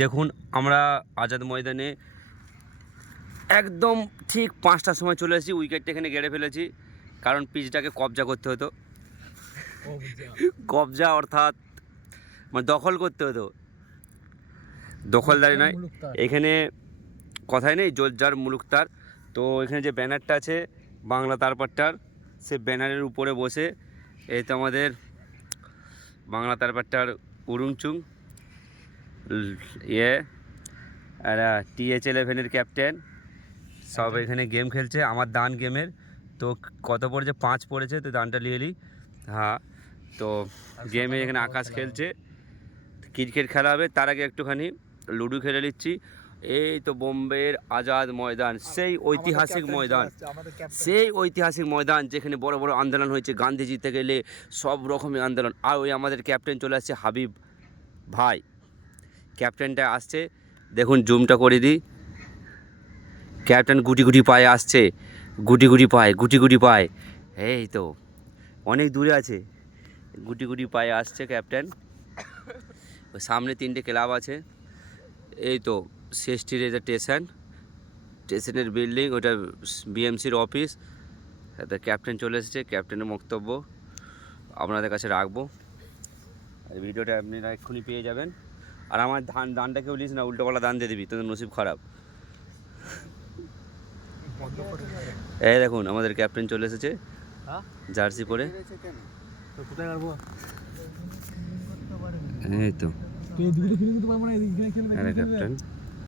দেখুন আমরা আজাদ ময়দানে একদম ঠিক 5টার সময় চলে এসেছি। উইকেটটা এখানে গেড়ে ফেলেছি, কারণ পিচটাকে কবজা করতে হতো। কবজা অর্থাৎ মানে দখল করতে হতো, দখলদারি নয়। এখানে কথাই নেই, জোর যার মুলুক তার। তো এখানে যে ব্যানারটা আছে বাংলা তারপাট্টার, সে ব্যানারের উপরে বসে এই তো আমাদের বাংলা তারপাট্টার উরুংচুং আর TH11-এর ক্যাপ্টেন সব এখানে গেম খেলছে। আমার দান গেমের তো কত পড়েছে, 5 পড়েছে, তো দানটা নিয়ে নিই। হ্যাঁ, তো গেমে এখানে আকাশ খেলছে, ক্রিকেট খেলা হবে। তার আগে একটুখানি লুডো খেলে নিচ্ছি। এই তো বোম্বের আজাদ ময়দান, সেই ঐতিহাসিক ময়দান যেখানে বড় বড় আন্দোলন হয়েছে, গান্ধী জিতে গেলে সব রকমের আন্দোলন। আর ওই আমাদের ক্যাপ্টেন চলে আসছে, হাবিব ভাই ক্যাপ্টেনটা আসছে। দেখুন জুমটা করে দিই, ক্যাপ্টেন গুটি গুটি পায়ে আসছে, গুটি গুটি পায়ে। এই তো অনেক দূরে আছে, গুটি গুটি পায়ে আসছে ক্যাপ্টেন। সামনে 3টে ক্লাব আছে। এই তো শেষটির এই যে স্টেশনের বিল্ডিং, ওটা BMCর অফিস। এটা ক্যাপ্টেন চলে এসেছে, ক্যাপ্টেনের বক্তব্য আপনাদের কাছে রাখবো। আর ভিডিওটা আপনারা এক্ষুনি পেয়ে যাবেন। আর আমার দানটা কেউ লিস না, উল্টোপাল্টা দান দিয়ে দিবি, তোদের নসিব খারাপ। এই দেখুন আমাদের ক্যাপ্টেন চলে এসেছে জার্সি পরে। এই তো ক্যাপ্টেন।